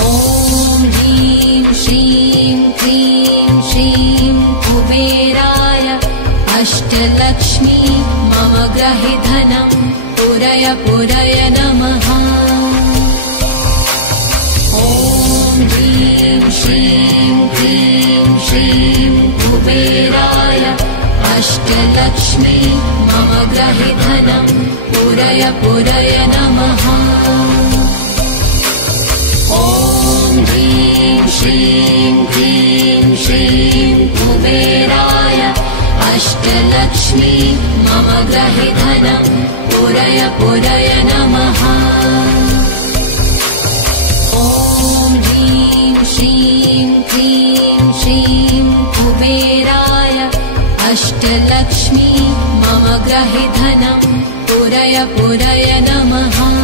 ॐ ह्रीं श्रीं क्रीं श्रीं कुबेराय अष्टलक्ष्मी मम गृहे धनं पुरय पुरय नमः। ॐ ह्रीं श्रीं क्रीं श्रीं कुबेराय अष्टलक्ष्मी मम गृहे धनं पुरय पुरय नमः। ॐ ह्रीं श्रीं क्रीं श्रीं कुबेराय अष्टलक्ष्मी मम गृहे धनं पुरय पुरय नमः। ॐ ह्रीं श्रीं क्रीं श्रीं कुबेराय अष्टलक्ष्मी मम गृहे धनं पुरय पुरय नमः।